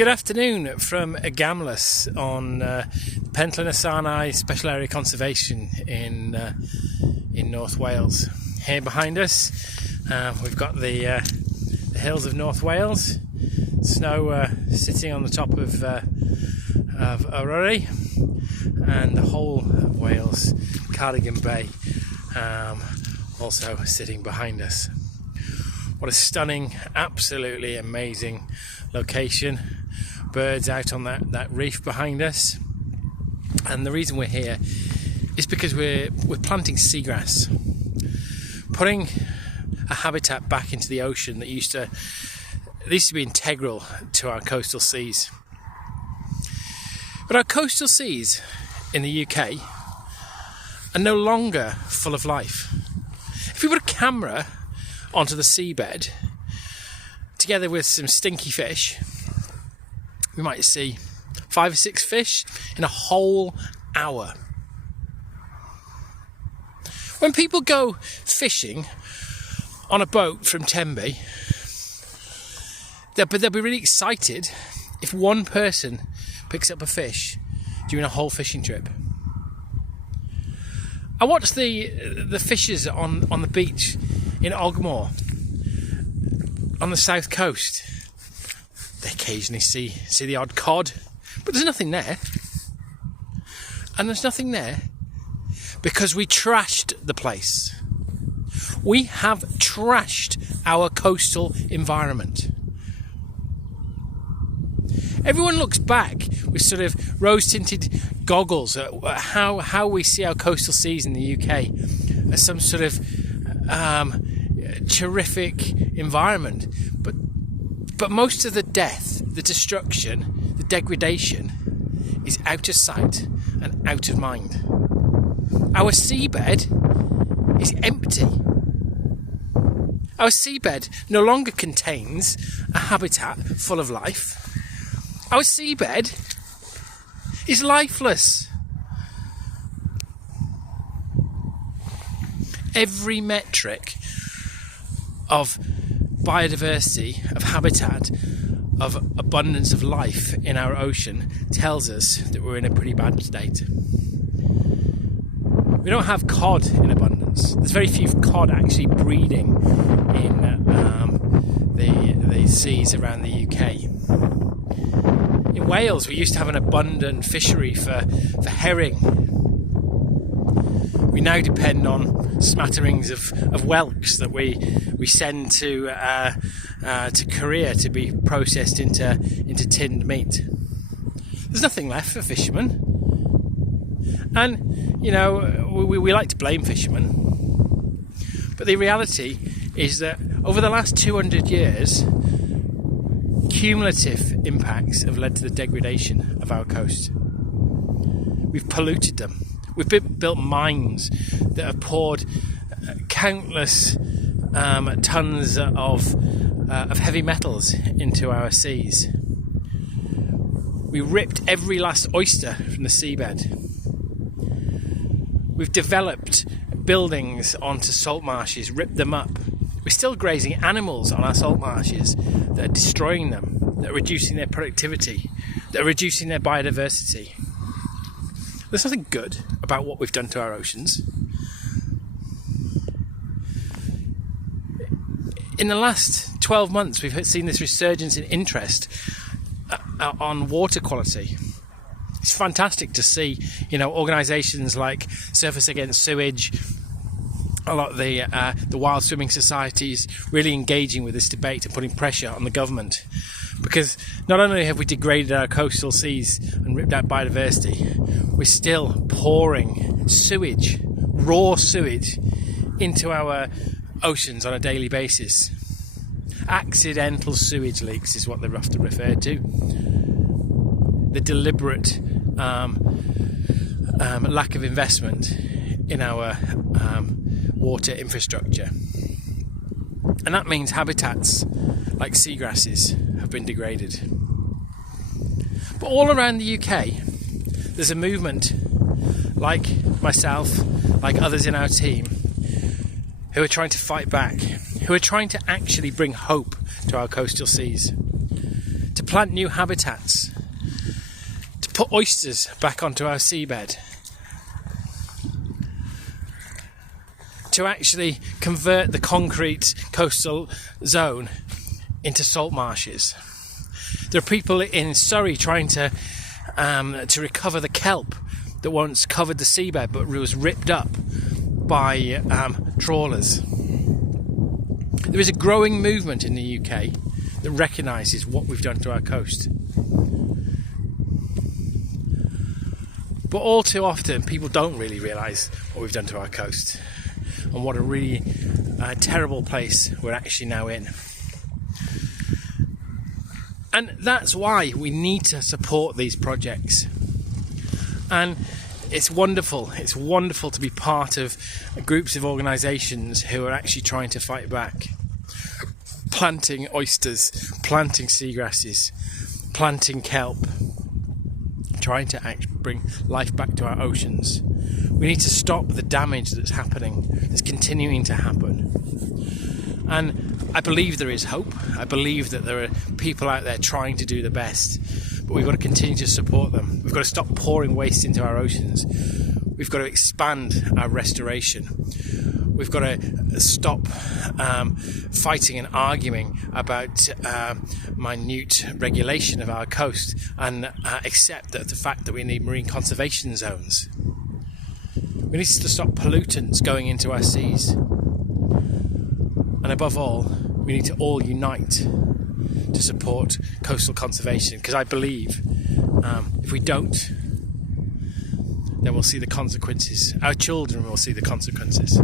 Good afternoon from Gamlas on Penllyn Special Area Conservation in North Wales. Here behind us we've got the hills of North Wales, snow sitting on the top of Eryri, and the whole of Wales, Cardigan Bay, also sitting behind us. What a stunning, absolutely amazing location. Birds out on that reef behind us, and the reason we're here is because we're planting seagrass, putting a habitat back into the ocean that used to be integral to our coastal seas. But our coastal seas in the UK are no longer full of life. If we put a camera onto the seabed together with some stinky fish, we might see 5 or 6 fish in a whole hour. When people go fishing on a boat from Tenby, they'll be really excited if one person picks up a fish during a whole fishing trip. I watch the fishers on the beach in Ogmore on the south coast. They occasionally see the odd cod, but there's nothing there. And there's nothing there because we trashed the place. We have trashed our coastal environment. Everyone looks back with sort of rose-tinted goggles at how we see our coastal seas in the UK as some sort of terrific environment. But most of the death, the destruction, the degradation is out of sight and out of mind. Our seabed is empty. Our seabed no longer contains a habitat full of life. Our seabed is lifeless. Every metric of biodiversity, of habitat, of abundance of life in our ocean tells us that we're in a pretty bad state. We don't have cod in abundance. There's very few cod actually breeding in the seas around the UK. In Wales, we used to have an abundant fishery for herring. We now depend on smatterings of whelks that we send to Korea to be processed into tinned meat. There's nothing left for fishermen, and we like to blame fishermen, but the reality is that over the last 200 years, cumulative impacts have led to the degradation of our coast. We've polluted them. We've built mines that have poured countless tons of heavy metals into our seas. We ripped every last oyster from the seabed. We've developed buildings onto salt marshes, ripped them up. We're still grazing animals on our salt marshes that are destroying them, that are reducing their productivity, that are reducing their biodiversity. There's nothing good about what we've done to our oceans. In the last 12 months, we've seen this resurgence in interest on water quality. It's fantastic to see, organisations like Surfers Against Sewage, a lot of the wild swimming societies really engaging with this debate and putting pressure on the government. Because not only have we degraded our coastal seas and ripped out biodiversity, we're still pouring sewage, raw sewage, into our oceans on a daily basis. Accidental sewage leaks is what they're often referred to. The deliberate lack of investment in our water infrastructure. And that means habitats like seagrasses have been degraded. But all around the UK, there's a movement like myself, like others in our team, who are trying to fight back, who are trying to actually bring hope to our coastal seas, to plant new habitats, to put oysters back onto our seabed, to actually convert the concrete coastal zone into salt marshes. There are people in Surrey trying to recover the kelp that once covered the seabed but was ripped up by trawlers. There is a growing movement in the UK that recognises what we've done to our coast. But all too often people don't really realise what we've done to our coast and what a really terrible place we're actually now in. And that's why we need to support these projects. And it's wonderful to be part of groups of organisations who are actually trying to fight back. Planting oysters, planting seagrasses, planting kelp, trying to bring life back to our oceans. We need to stop the damage that's happening, that's continuing to happen. And I believe there is hope. I believe that there are people out there trying to do the best, but we've got to continue to support them. We've got to stop pouring waste into our oceans. We've got to expand our restoration. We've got to stop fighting and arguing about minute regulation of our coast and accept that the fact that we need marine conservation zones. We need to stop pollutants going into our seas. And above all, we need to all unite to support coastal conservation, because I believe if we don't, then we'll see the consequences. Our children will see the consequences.